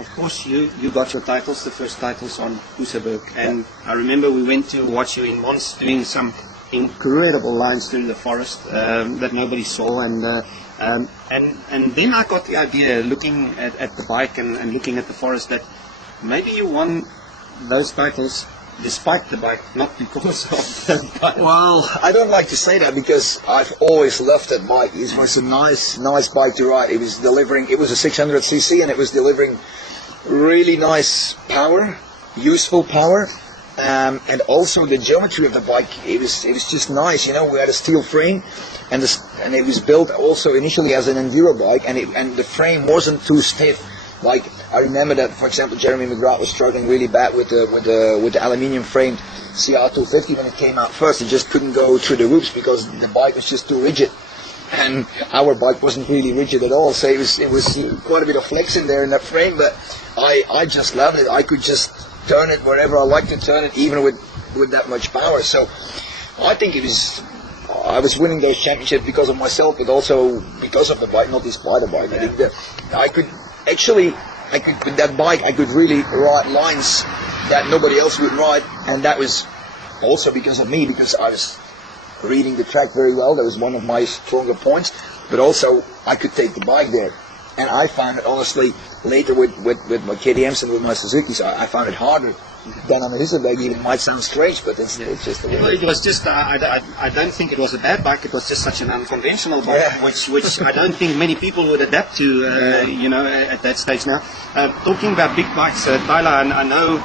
of course, you got your titles, the first titles on Oesterberg, and I remember we went to watch you in Mons doing some incredible lines through the forest that nobody saw, and then I got the idea, looking at the bike and looking at the forest, that maybe you won those titles despite the bike, not because of the bike. Well, I don't like to say that because I've always loved that bike. It was a nice bike to ride. It was a 600cc, and it was delivering really nice power, useful power, and also the geometry of the bike. It was just nice. You know, we had a steel frame, and it was built also initially as an enduro bike, and the frame wasn't too stiff. Like, I remember that, for example, Jeremy McGrath was struggling really bad with the aluminium framed CR250 when it came out first. It just couldn't go through the loops because the bike was just too rigid, and our bike wasn't really rigid at all. So it was quite a bit of flex in there in that frame. But I just loved it. I could just turn it wherever I liked to turn it, even with that much power. So I think I was winning those championships because of myself, but also because of the bike, not despite the bike. I think that with that bike, I could really ride lines that nobody else would ride, and that was also because of me, because I was reading the track very well. That was one of my stronger points, but also I could take the bike there. And I found it, honestly, later with my KTMs and with my Suzukis, I found it harder than on the Oesterberg. It might sound strange, but it's just the way. Well, it was just, I don't think it was a bad bike, it was just such an unconventional bike, which I don't think many people would adapt to, at that stage now. Talking about big bikes, Tyla, I know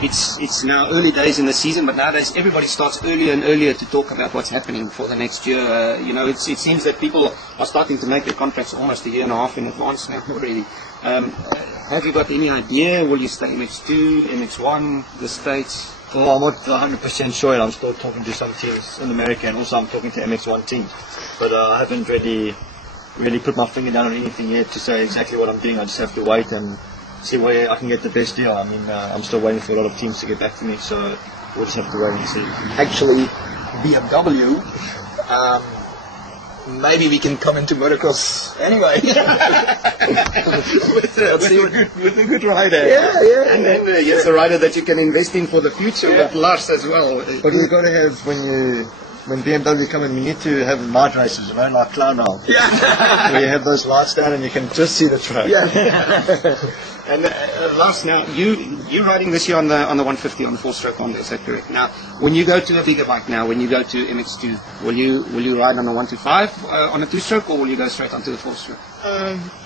it's now early days in the season, but nowadays everybody starts earlier and earlier to talk about what's happening for the next year. It seems that people are starting to make their contracts almost a year and a half in advance now already. Have you got any idea? Will you stay MX2, MX1, the States? Well, I'm not 100% sure, and I'm still talking to some teams in America, and also I'm talking to MX1 teams. But I haven't really put my finger down on anything yet to say exactly what I'm doing. I just have to wait and see where I can get the best deal. I mean, I'm still waiting for a lot of teams to get back to me, so we'll just have to wait and see. Actually, BMW, maybe we can come into motocross anyway. with a good rider. Yeah. And then it's a rider that you can invest in for the future with Lars as well. But we've got to have, when BMW come in, we need to have night races, like Clown Isle. Yeah. Where you have those lights down and you can just see the track. Yeah. And Lars, now you're riding this year on the 150 on the 4-stroke Honda, is that correct? Now, when you go to a bigger bike now, when you go to MX2, will you ride on the 125 on a 2-stroke, or will you go straight onto the 4-stroke?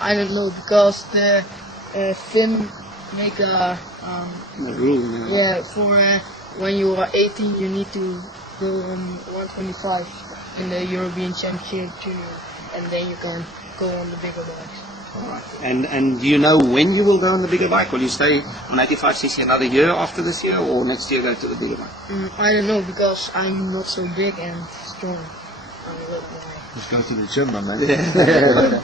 I don't know, because the FIM make a rule now. Yeah, for when you are 18, you need to go on 125 in the European Championship Junior, and then you can go on the bigger bikes. Alright. And do you know when you will go on the bigger bike? Will you stay on 85cc another year after this year, or next year go to the bigger bike? I don't know, because I'm not so big and strong. Just go to the gym, my man.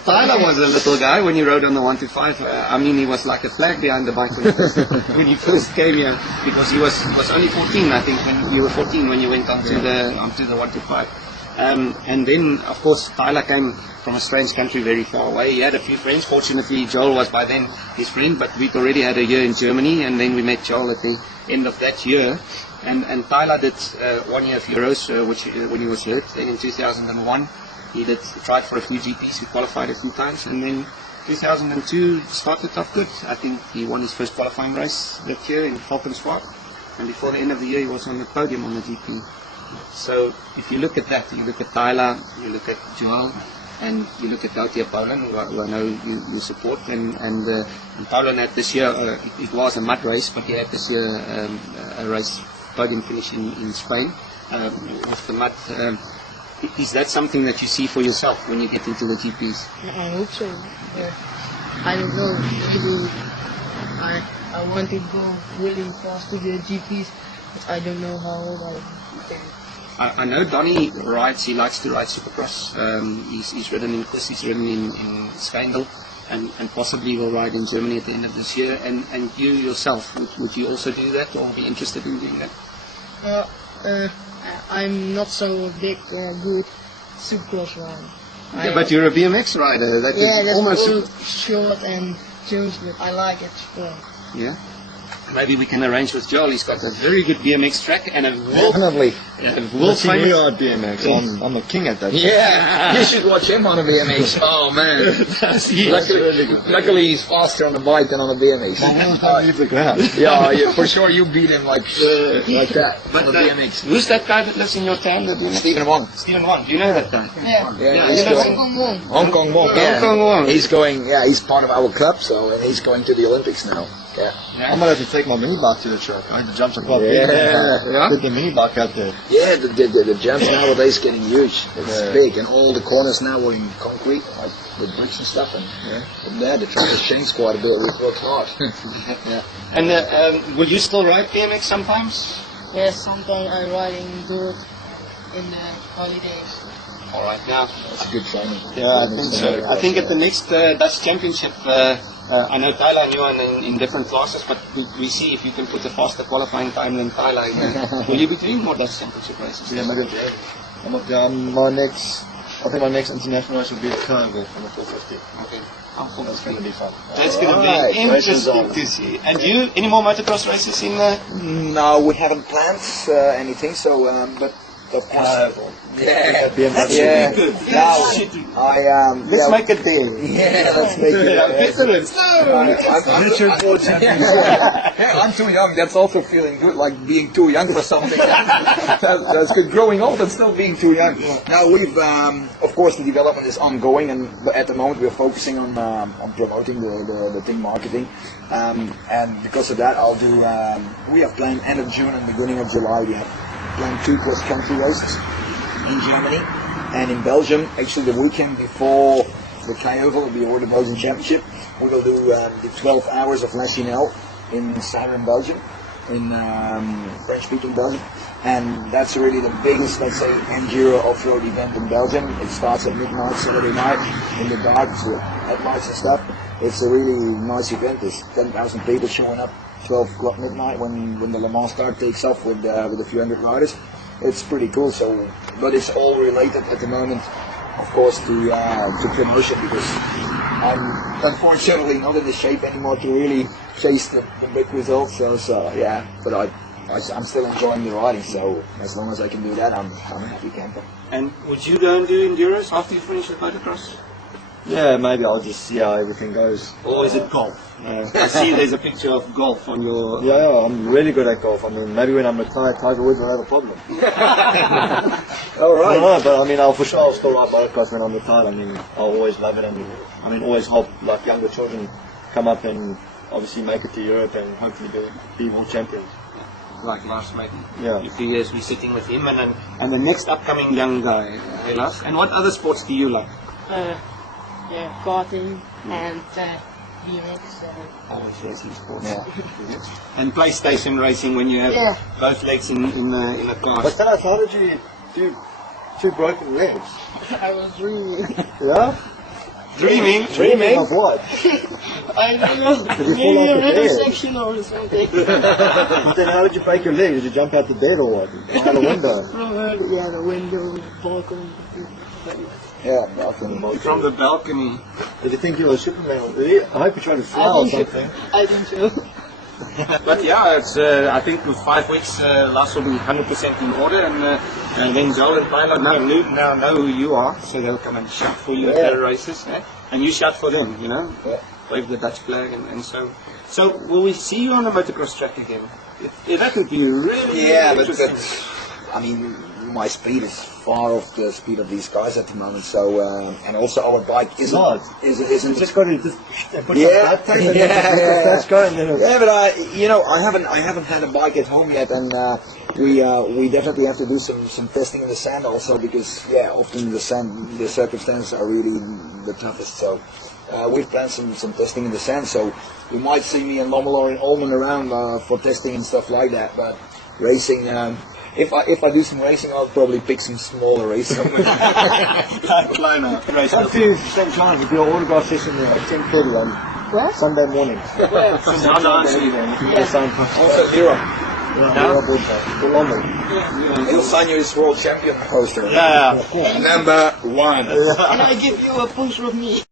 Tyla was a little guy when he rode on the 125. He was like a flag behind the bike when he first came here, because he was only 14, I think, when you were 14 when you went onto the 125. And then, of course, Tyla came from a strange country very far away. He had a few friends. Fortunately, Joel was by then his friend, but we'd already had a year in Germany, and then we met Joel at the end of that year. And Tyla did 1 year of Euros, when he was hurt. Then in 2001, he tried for a few GPs. He qualified a few times, and then 2002 started off good. I think he won his first qualifying race that year in Valkenswaard, and before the end of the year, he was on the podium on the GP. So if you look at that, you look at Tyla, you look at Joel, and you look at Doutia Poland, who I know you support, and Poland had this year, it was a mud race, but he had this year a race podium finish in Spain with the mud. Is that something that you see for yourself when you get into the GPs? I hope so. I don't know. Maybe I want to go really fast to the GPs, but I don't know how old I will be. I know Donnie rides, he likes to ride Supercross. He's ridden in Kuss, he's ridden in Schijndel, and possibly will ride in Germany at the end of this year. And you yourself, would you also do that, or be interested in doing that? I'm not so big or good Supercross rider. Yeah, but you're a BMX rider. That's almost short and changed it. I like it. Yeah. Maybe we can arrange with Joel. He's got a very good BMX track and a world Definitely. We are BMX. I'm a king at that. Yeah, you should watch him on a BMX. Oh man, luckily he's faster on the bike than on a BMX. Leave the ground. Yeah, for sure you beat him like that But on a BMX. who's that guy that lives in your town? The BMX? Stephen Wong. Stephen Wong. Do you know that guy? Yeah. He's he lives going. in Hong Kong Wong. Hong Kong Wong. He's going. Yeah, he's part of our club, so and he's going to the Olympics now. Yeah. I'm gonna have to take my mini bike to the track. I had to jump quite big. Yeah. Did the mini bike out there. Yeah, the jumps nowadays getting huge. It's big, and all the corners now are in concrete, like with bricks and stuff. And the track has changed quite a bit. We've worked hard. And will you still ride BMX sometimes? Yes, sometimes I ride in dirt in the holidays. All right, now. That's a good training. Yeah, I think so. I think at the next Dutch Championship, I know Tyla and you are in different classes, but we see if you can put a faster qualifying time than Tyla. Will you be doing more Dutch Championship races? Yeah, maybe. I think my next international race will be at Carnival on the 450. Okay. That's going to be fun. That's going to be interesting to see. And you, any more motocross races in No, we haven't planned anything. So, but of course. Yeah. Now, let's make a day. Yeah, let's make it. Veterans. I'm too young. That's also feeling good, like being too young for something. That's good. Growing old and still being too young. Now we've, of course, the development is ongoing, but at the moment we're focusing on promoting the thing marketing, and because of that, I'll do. We have planned end of June and beginning of July. We have planned 2 cross-country races in Germany and in Belgium. Actually, the weekend before the Carnival will be the Belgian Championship. We will do the 12 hours of National in southern Belgium, in French-speaking Belgium, and that's really the biggest, let's say, enduro off-road event in Belgium. It starts at midnight Saturday night in the dark with headlights and stuff. It's a really nice event. There's 10,000 people showing up 12 o'clock midnight when the Le Mans start takes off with a few hundred riders. It's pretty cool. So, but it's all related at the moment, of course, to promotion, because I'm unfortunately not in the shape anymore to really chase the big results. So yeah, but I'm still enjoying the riding. So as long as I can do that, I'm a happy camper. And would you go and do enduros after you finish with motocross? Yeah, maybe I'll just see how everything goes. Or is it golf? I see there's a picture of golf on your... Yeah, I'm really good at golf. I mean, maybe when I'm retired, Tiger Woods will have a problem. All right. I don't know, but I mean, I'll still ride motocross when I'm retired. I mean, I'll always love it, and I mean, always help like younger children come up and obviously make it to Europe and hopefully be world champions. Like Lars, maybe. Yeah. In a few years we're sitting with him and the next upcoming young guy, Lars. And what other sports do you like? Yeah, karting and BMX. Racing sports. Yeah. And PlayStation racing when you have both legs in a car. But tell us, how did you do 2 broken legs? I was dreaming. Yeah? Dreaming? Of what? I don't know. Did you fall off the Maybe a bed? section or something. But then how did you break your leg? Did you jump out the bed or what? Out the window? From the window, balcony. Yeah, From the balcony. Did you think you were Superman? I hope you tried to fly or something. I think so. But yeah, it's, I think with 5 weeks, Lars will be 100% in order, and then Joel and Tyla now know who you are, so they'll come and shout for you at their races, and you shout for them, you know, wave the Dutch flag, and so. So will we see you on a motocross track again? That would be really interesting. But I mean, my speed is far off the speed of these guys at the moment. So, and also our bike isn't just got to put yeah, yeah, but I haven't had a bike at home yet, and we definitely have to do some testing in the sand also, because often the circumstances are really the toughest. So we've planned some testing in the sand, so you might see me in Lommel or in Ulmen around for testing and stuff like that. But racing. If I do some racing, I'll probably pick some smaller race somewhere. Race. I'll do St. John's. We'll do an autograph session there at 10:30 on Sunday morning. Also, he'll sign you his world champion poster. Yeah. Number 1. And I give you a poster of me.